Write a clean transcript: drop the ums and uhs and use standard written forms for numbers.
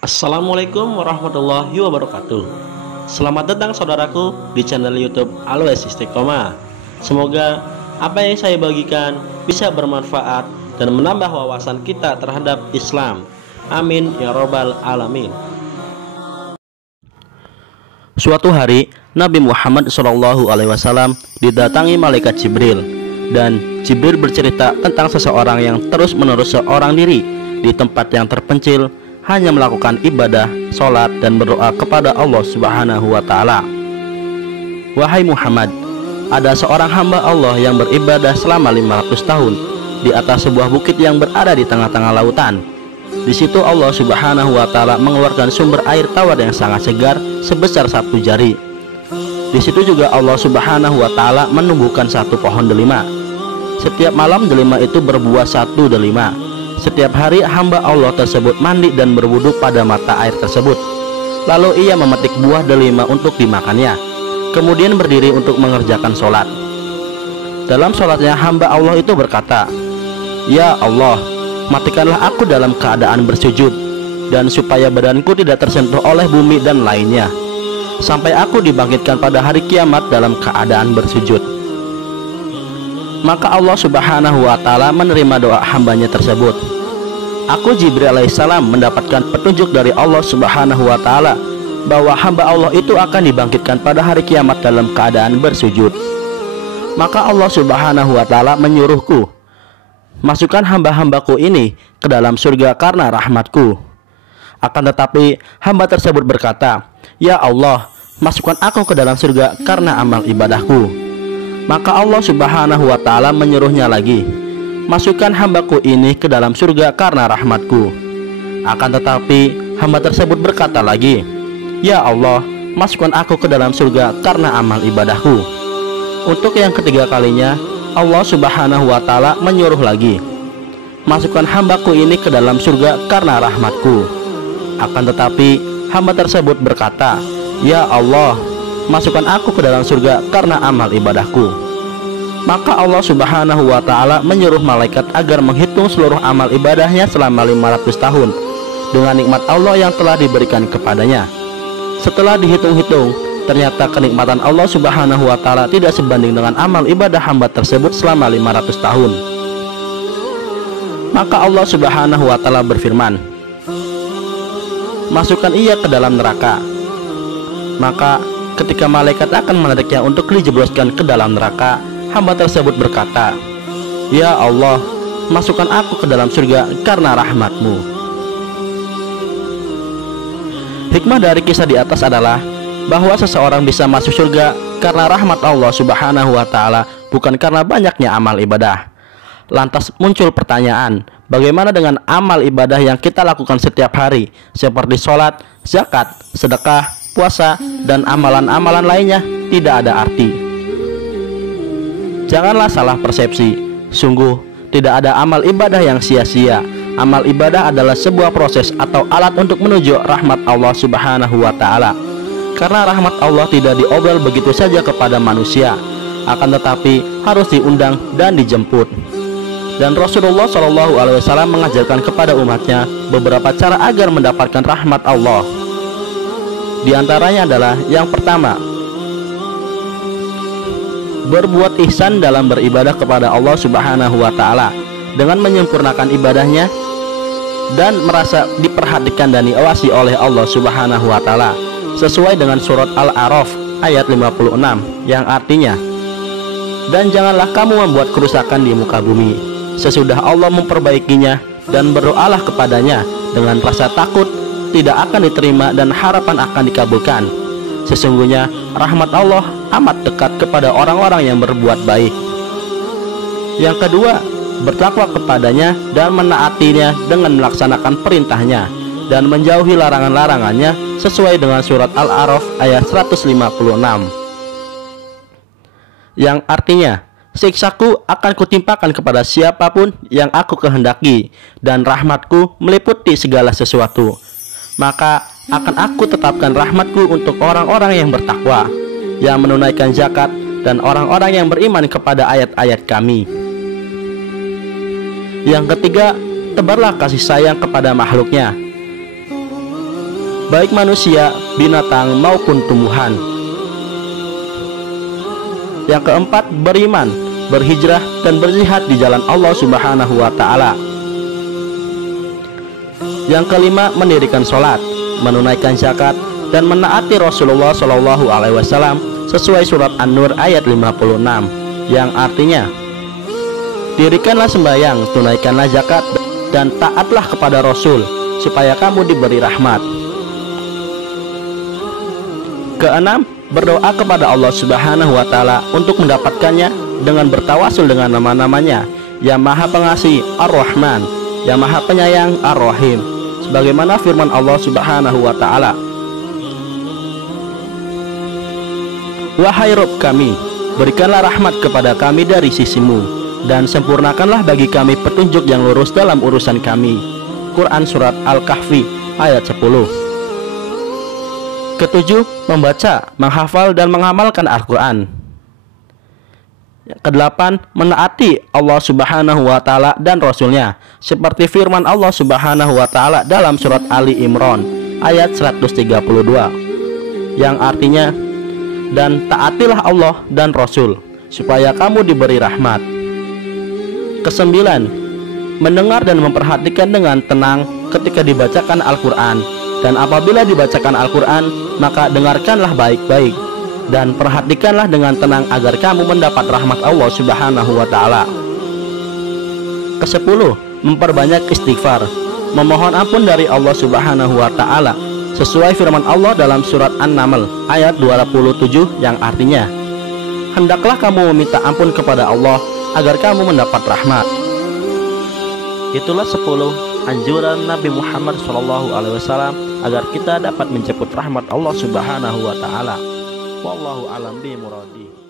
Assalamualaikum warahmatullahi wabarakatuh. Selamat datang saudaraku di channel YouTube Always Istiqomah. Semoga apa yang saya bagikan bisa bermanfaat dan menambah wawasan kita terhadap Islam. Amin ya robbal alamin. Suatu hari Nabi Muhammad SAW didatangi malaikat Jibril, dan Jibril bercerita tentang seseorang yang terus-menerus seorang diri di tempat yang terpencil, hanya melakukan ibadah, sholat, dan berdoa kepada Allah Subhanahu wa Ta'ala. Wahai Muhammad, ada seorang hamba Allah yang beribadah selama 500 tahun di atas sebuah bukit yang berada di tengah-tengah lautan. Di situ Allah Subhanahu wa Ta'ala mengeluarkan sumber air tawar yang sangat segar sebesar 1 jari. Di situ juga Allah Subhanahu wa Ta'ala menumbuhkan 1 pohon delima. Setiap malam delima itu berbuah 1 delima. Setiap hari hamba Allah tersebut mandi dan berwudu pada mata air tersebut. Lalu ia memetik buah delima untuk dimakannya, kemudian berdiri untuk mengerjakan sholat. Dalam sholatnya hamba Allah itu berkata, "Ya Allah, matikanlah aku dalam keadaan bersujud, dan supaya badanku tidak tersentuh oleh bumi dan lainnya, sampai aku dibangkitkan pada hari kiamat dalam keadaan bersujud." Maka Allah Subhanahu wa Ta'ala menerima doa hambanya tersebut. Aku Jibril alaihissalam mendapatkan petunjuk dari Allah Subhanahu wa Ta'ala bahwa hamba Allah itu akan dibangkitkan pada hari kiamat dalam keadaan bersujud. Maka Allah Subhanahu wa Ta'ala menyuruhku, "Masukkan hamba-hambaku ini ke dalam surga karena rahmatku." Akan tetapi hamba tersebut berkata, "Ya Allah, masukkan aku ke dalam surga karena amal ibadahku." Maka Allah Subhanahu wa Ta'ala menyuruhnya lagi, "Masukkan hambaku ini ke dalam surga karena rahmatku." Akan tetapi hamba tersebut berkata lagi, "Ya Allah, masukkan aku ke dalam surga karena amal ibadahku." Untuk yang ketiga kalinya Allah Subhanahu wa Ta'ala menyuruh lagi, "Masukkan hambaku ini ke dalam surga karena rahmatku." Akan tetapi hamba tersebut berkata, "Ya Allah, masukkan aku ke dalam surga karena amal ibadahku." Maka Allah Subhanahu wa Ta'ala menyuruh malaikat agar menghitung seluruh amal ibadahnya selama 500 tahun dengan nikmat Allah yang telah diberikan kepadanya. Setelah dihitung-hitung, ternyata kenikmatan Allah Subhanahu wa Ta'ala tidak sebanding dengan amal ibadah hamba tersebut selama 500 tahun. Maka Allah Subhanahu wa Ta'ala berfirman, "Masukkan ia ke dalam neraka." Maka ketika malaikat akan menariknya untuk dijebloskan ke dalam neraka, hamba tersebut berkata, "Ya Allah, masukkan aku ke dalam surga karena rahmatmu." Hikmah dari kisah di atas adalah bahwa seseorang bisa masuk surga karena rahmat Allah Subhanahu wa Ta'ala, bukan karena banyaknya amal ibadah. Lantas muncul pertanyaan, bagaimana dengan amal ibadah yang kita lakukan setiap hari, seperti sholat, zakat, sedekah, puasa, dan amalan-amalan lainnya tidak ada arti? Janganlah salah persepsi. Sungguh tidak ada amal ibadah yang sia-sia. Amal ibadah adalah sebuah proses atau alat untuk menuju rahmat Allah Subhanahu wa Ta'ala. Karena rahmat Allah tidak diobrol begitu saja kepada manusia, akan tetapi harus diundang dan dijemput. Dan Rasulullah SAW mengajarkan kepada umatnya beberapa cara agar mendapatkan rahmat Allah. Di antaranya adalah yang pertama, berbuat ihsan dalam beribadah kepada Allah Subhanahu wa Ta'ala dengan menyempurnakan ibadahnya dan merasa diperhatikan dan diawasi oleh Allah Subhanahu wa Ta'ala, sesuai dengan surat Al-A'raf ayat 56 yang artinya, "Dan janganlah kamu membuat kerusakan di muka bumi sesudah Allah memperbaikinya, dan berdoalah kepadanya dengan rasa takut tidak akan diterima dan harapan akan dikabulkan. Sesungguhnya rahmat Allah amat dekat kepada orang-orang yang berbuat baik." Yang kedua, bertakwa kepadanya dan menaatinya dengan melaksanakan perintahnya dan menjauhi larangan-larangannya sesuai dengan surat Al-A'raf ayat 156 yang artinya, "Siksaku akan kutimpakan kepada siapapun yang aku kehendaki, dan rahmatku meliputi segala sesuatu. Maka akan aku tetapkan rahmatku untuk orang-orang yang bertakwa, yang menunaikan zakat, dan orang-orang yang beriman kepada ayat-ayat kami." Yang ketiga, tebarlah kasih sayang kepada makhluknya. baik manusia, binatang maupun tumbuhan. Yang keempat, beriman, berhijrah dan berjihad di jalan Allah Subhanahu wa taala. Yang kelima, mendirikan sholat, menunaikan zakat dan menaati Rasulullah Shallallahu alaihi wasallam sesuai surat An-Nur ayat 56 yang artinya, dirikanlah sembahyang, tunaikanlah zakat dan taatlah kepada Rasul supaya kamu diberi rahmat. Keenam, berdoa kepada Allah Subhanahu wa taala untuk mendapatkannya dengan bertawasul dengan nama-namanya yang Maha Pengasih Ar-Rahman, yang Maha Penyayang Ar-Rahim, sebagaimana firman Allah Subhanahu wa taala, wahai Rabb kami, berikanlah rahmat kepada kami dari sisimu, dan sempurnakanlah bagi kami petunjuk yang lurus dalam urusan kami. Quran Surat Al-Kahfi ayat 10. Ketujuh, membaca, menghafal dan mengamalkan Al-Quran. Kedelapan, menaati Allah Subhanahu wa taala dan Rasulnya, seperti firman Allah Subhanahu wa taala dalam surat Ali Imran ayat 132 yang artinya, dan taatilah Allah dan Rasul supaya kamu diberi rahmat. Kesembilan, mendengar dan memperhatikan dengan tenang ketika dibacakan Al-Quran, dan apabila dibacakan Al-Quran maka dengarkanlah baik-baik dan perhatikanlah dengan tenang agar kamu mendapat rahmat Allah Subhanahu wa taala. Kesepuluh, memperbanyak istighfar, memohon ampun dari Allah Subhanahu wa taala sesuai firman Allah dalam surat An-Naml ayat 27 yang artinya, hendaklah kamu meminta ampun kepada Allah agar kamu mendapat rahmat. Itulah 10 anjuran Nabi Muhammad SAW agar kita dapat menjemput rahmat Allah Subhanahu wa taala. Wallahu a'lam bimuradi.